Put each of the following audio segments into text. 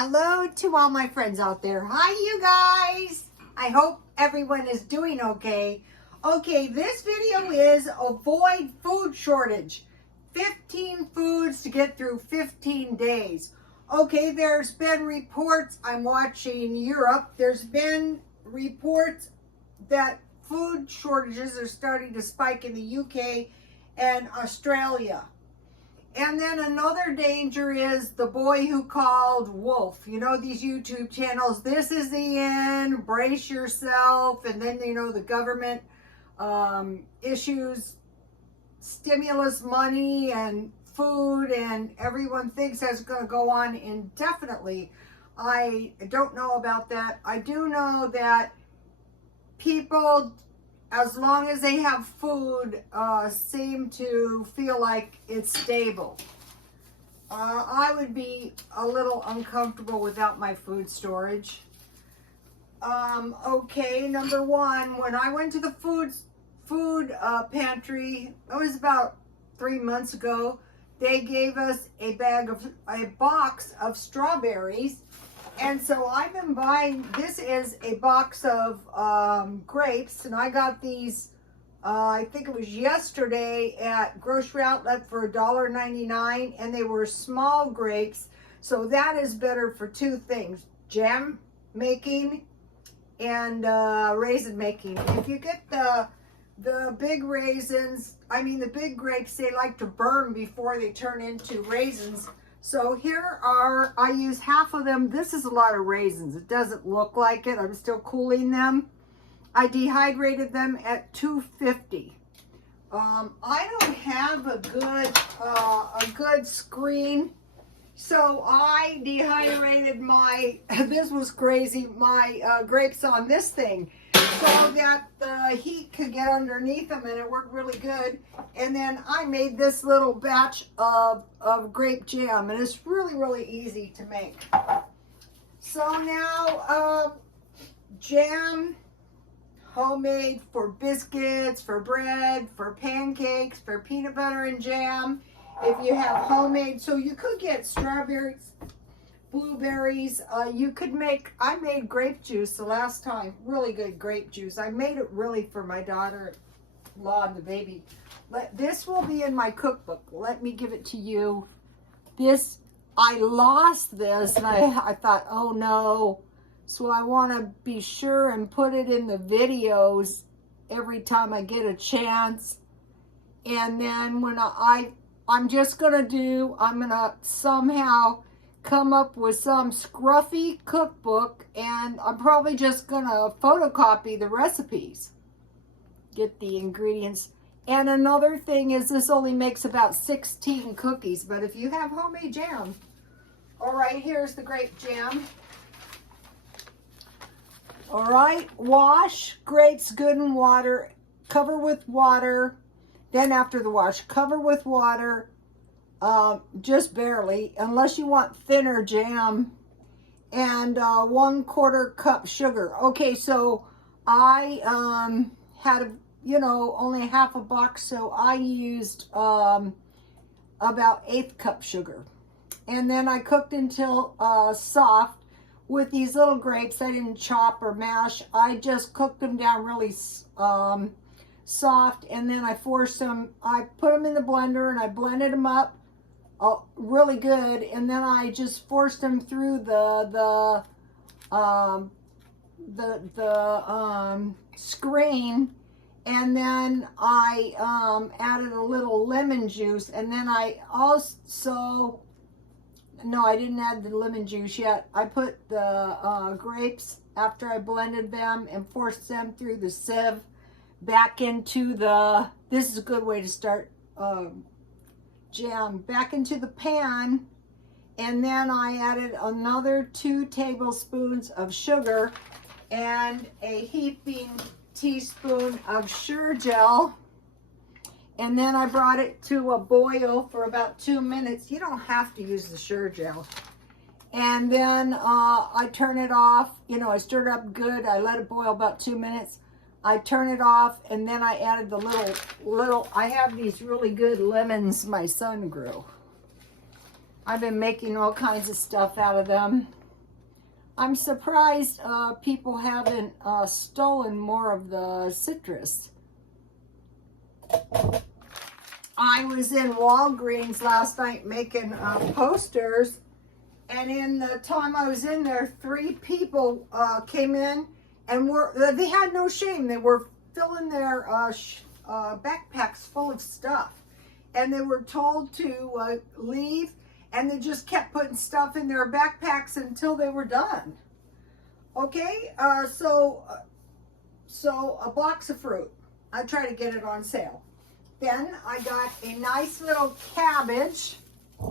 Hello to all my friends out there. Hi, you guys. I hope everyone is doing okay. Okay, this video is avoid food shortage. 15 foods to get through 15 days. Okay, there's been reports, I'm watching Europe, there's been reports that food shortages are starting to spike in the UK and Australia. And then another danger is the boy who called wolf. You know, these YouTube channels, this is the end, brace yourself. And then, you know, the government issues stimulus money and food, and everyone thinks that's going to go on indefinitely. I don't know about that. I do know that people, as long as they have food, seem to feel like it's stable. I would be a little uncomfortable without my food storage. Okay, number one, when I went to the food pantry, it was about 3 months ago, they gave us a box of strawberries. And so I've been buying, this is a box of grapes, and I got these, I think it was yesterday at Grocery Outlet for $1.99, and they were small grapes. So that is better for two things, jam making and raisin making. If you get the big raisins, the big grapes, they like to burn before they turn into raisins. So here are, I use half of them. This is a lot of raisins. It doesn't look like it. I'm still cooling them. I dehydrated them at 250. I don't have a good screen. So I dehydrated my, this was crazy, my grapes on this thing, so that the heat could get underneath them, and it worked really good. And then I made this little batch of grape jam, and it's really, really easy to make. So now, jam, homemade for biscuits, for bread, for pancakes, for peanut butter and jam. If you have homemade, so you could get strawberries, blueberries, you could make, I made grape juice the last time, really good grape juice. I made it really for my daughter-in-law and the baby. This will be in my cookbook. Let me give it to you. This, I lost this, and I thought, oh no. So I want to be sure and put it in the videos every time I get a chance. And then when I'm just going to I'm going to somehow come up with some scruffy cookbook, and I'm probably just going to photocopy the recipes. Get the ingredients. And another thing is, this only makes about 16 cookies, but if you have homemade jam. All right, here's the grape jam. All right, wash grapes good in water, cover with water. Then after the wash, cover with water, just barely, unless you want thinner jam, and 1/4 cup sugar. Okay, so I had, only half a box, so I used about 1/8 cup sugar. And then I cooked until soft. With these little grapes, I didn't chop or mash. I just cooked them down really soft, and then I forced them, I put them in the blender and I blended them up really good, and then I just forced them through the screen, and then I added a little lemon juice, and then I also, no, I didn't add the lemon juice yet. I put the grapes, after I blended them, and forced them through the sieve back into this is a good way to start jam, back into the pan. And then I added another 2 tablespoons of sugar and a heaping teaspoon of sugar gel. And then I brought it to a boil for about 2 minutes. You don't have to use the sugar gel. And then I turn it off. I stirred it up good. I let it boil about 2 minutes. I turn it off, and then I added the little, I have these really good lemons my son grew. I've been making all kinds of stuff out of them. I'm surprised people haven't stolen more of the citrus. I was in Walgreens last night making posters, and in the time I was in there, 3 people came in and they had no shame. They were filling their backpacks full of stuff, and they were told to leave, and they just kept putting stuff in their backpacks until they were done. Okay, so a box of fruit. I try to get it on sale. Then I got a nice little cabbage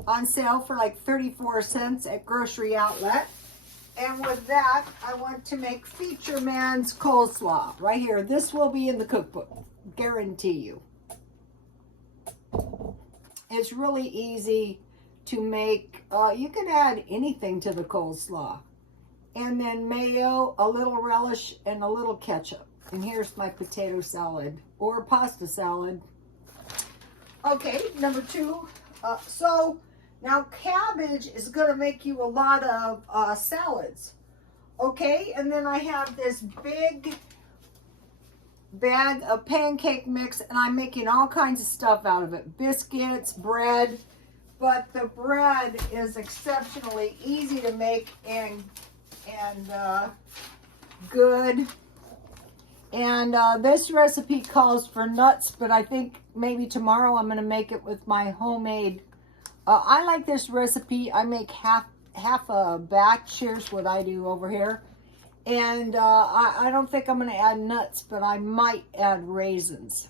on sale for like 34 cents at Grocery Outlet. And with that, I want to make Feature Man's coleslaw right here. This will be in the cookbook, guarantee you. It's really easy to make. You can add anything to the coleslaw. And then mayo, a little relish, and a little ketchup. And here's my potato salad or pasta salad. Okay, number 2. So now cabbage is going to make you a lot of salads. Okay, and then I have this big bag of pancake mix, and I'm making all kinds of stuff out of it. Biscuits, bread, but the bread is exceptionally easy to make and good. And this recipe calls for nuts, but I think maybe tomorrow I'm going to make it with my homemade. I like this recipe. I make half a batch. Here's what I do over here. And I don't think I'm going to add nuts, but I might add raisins.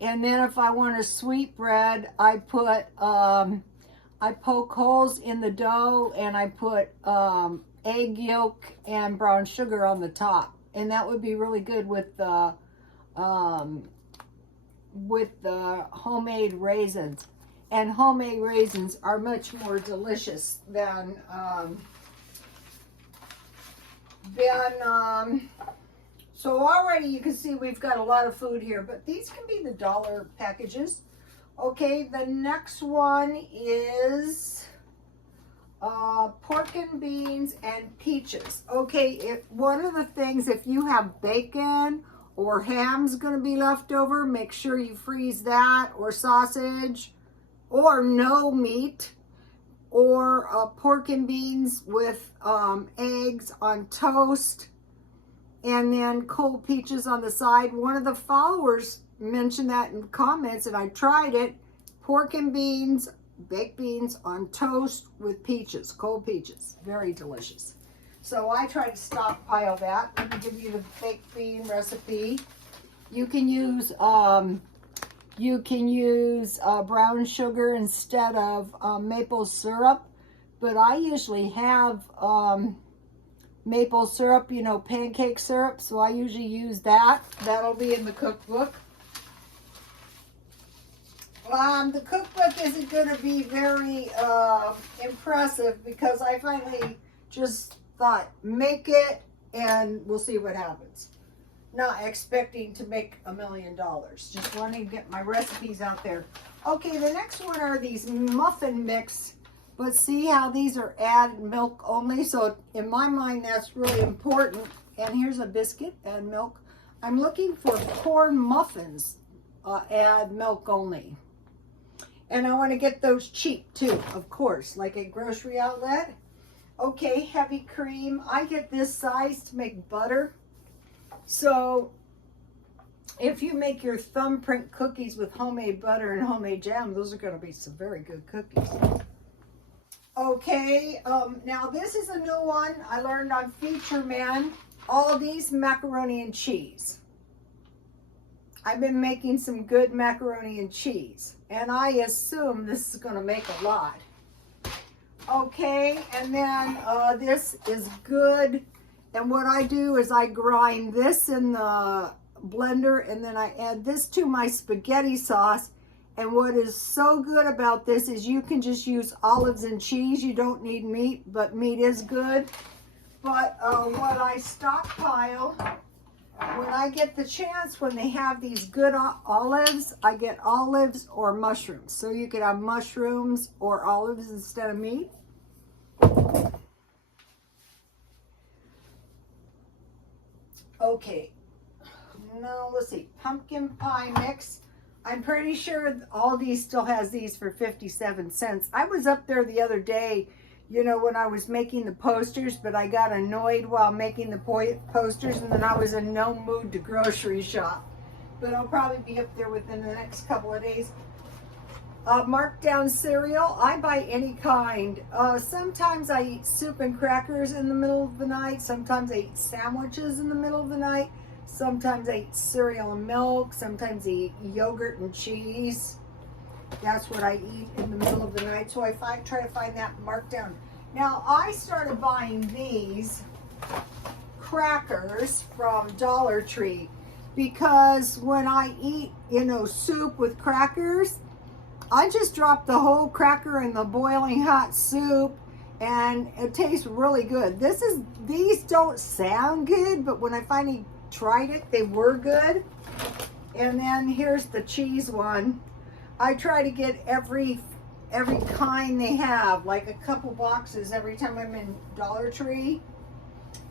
And then if I want a sweet bread, I put, I poke holes in the dough, and I put egg yolk and brown sugar on the top. And that would be really good with the homemade raisins. And homemade raisins are much more delicious than so already you can see we've got a lot of food here, but these can be the dollar packages. Okay, the next one is pork and beans and peaches. Okay, one of the things, if you have bacon or ham's going to be left over, make sure you freeze that, or sausage, or no meat, or pork and beans with eggs on toast, and then cold peaches on the side. One of the followers mentioned that in comments, and I tried it. Pork and beans, baked beans on toast with peaches, cold peaches. Very delicious. So I try to stockpile that. Let me give you the baked bean recipe. You can use brown sugar instead of maple syrup, but I usually have maple syrup, you know, pancake syrup, so I usually use that. That'll be in the cookbook. The cookbook isn't going to be very impressive, because I finally just thought, make it and we'll see what happens. Not expecting to make $1 million. Just wanting to get my recipes out there. Okay, the next one are these muffin mix. But see how these are add milk only? So in my mind, that's really important. And here's a biscuit, add milk. I'm looking for corn muffins, add milk only. And I want to get those cheap too, of course, like a Grocery Outlet. Okay, heavy cream. I get this size to make butter. So if you make your thumbprint cookies with homemade butter and homemade jam, those are going to be some very good cookies. Okay, now this is a new one I learned on Feature Man. Aldi's macaroni and cheese. I've been making some good macaroni and cheese, and I assume this is going to make a lot. Okay, and then this is good. And what I do is I grind this in the blender, and then I add this to my spaghetti sauce. And what is so good about this is you can just use olives and cheese. You don't need meat, but meat is good. But what I stockpile, when I get the chance, when they have these good olives, I get olives or mushrooms. So you could have mushrooms or olives instead of meat. Okay, now let's see, pumpkin pie mix. I'm pretty sure Aldi still has these for 57 cents. I was up there the other day, you know, when I was making the posters, but I got annoyed while making the posters, and then I was in no mood to grocery shop. But I'll probably be up there within the next couple of days. Markdown cereal, I buy any kind. Sometimes I eat soup and crackers in the middle of the night. Sometimes I eat sandwiches in the middle of the night. Sometimes I eat cereal and milk. Sometimes I eat yogurt and cheese. That's what I eat in the middle of the night. So I try to find that markdown. Now I started buying these crackers from Dollar Tree because when I eat, you know, soup with crackers, I just drop the whole cracker in the boiling hot soup and it tastes really good. These don't sound good, but when I finally tried it, they were good. And then here's the cheese one. I try to get every kind they have, like a couple boxes every time I'm in Dollar Tree.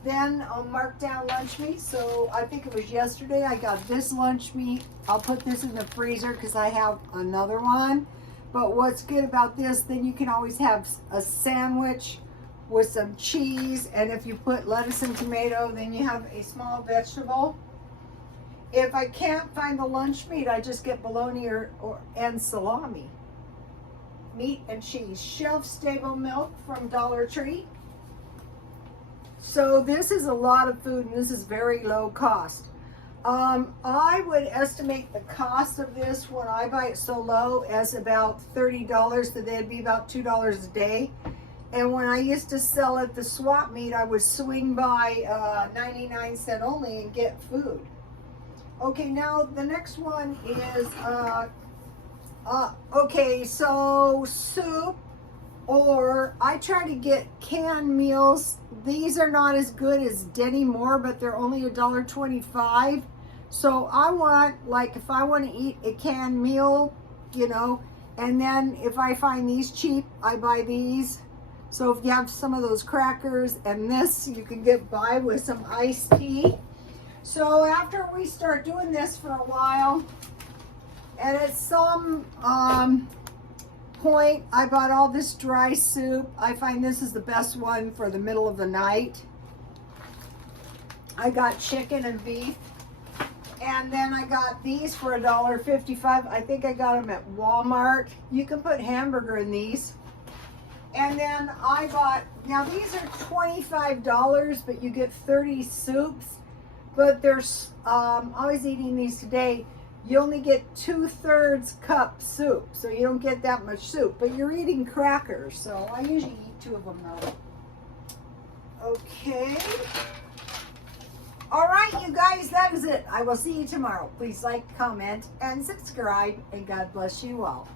Then I'll mark down lunch meat. So I think it was yesterday I got this lunch meat. I'll put this in the freezer because I have another one. But what's good about this, then you can always have a sandwich with some cheese. And if you put lettuce and tomato, then you have a small vegetable. If I can't find the lunch meat, I just get bologna and salami. Meat and cheese. Shelf-stable milk from Dollar Tree. So this is a lot of food, and this is very low cost. I would estimate the cost of this when I buy it so low as about $30, so that'd be about $2 a day. And when I used to sell at the swap meet, I would swing by 99 cents only and get food. Okay, now the next one is, okay, so soup, or I try to get canned meals. These are not as good as Denny Moore, but they're only $1.25. So I want, like, if I want to eat a canned meal, you know, and then if I find these cheap, I buy these. So if you have some of those crackers and this, you can get by with some iced tea. So after we start doing this for a while, and at some point, I bought all this dry soup. I find this is the best one for the middle of the night. I got chicken and beef. And then I got these for $1.55. I think I got them at Walmart. You can put hamburger in these. And then I bought, now these are $25, but you get 30 soups. But there's, I was eating these today. You only get 2/3 cup soup. So you don't get that much soup. But you're eating crackers. So I usually eat 2 of them though. Okay. All right, you guys, that is it. I will see you tomorrow. Please like, comment, and subscribe, and God bless you all.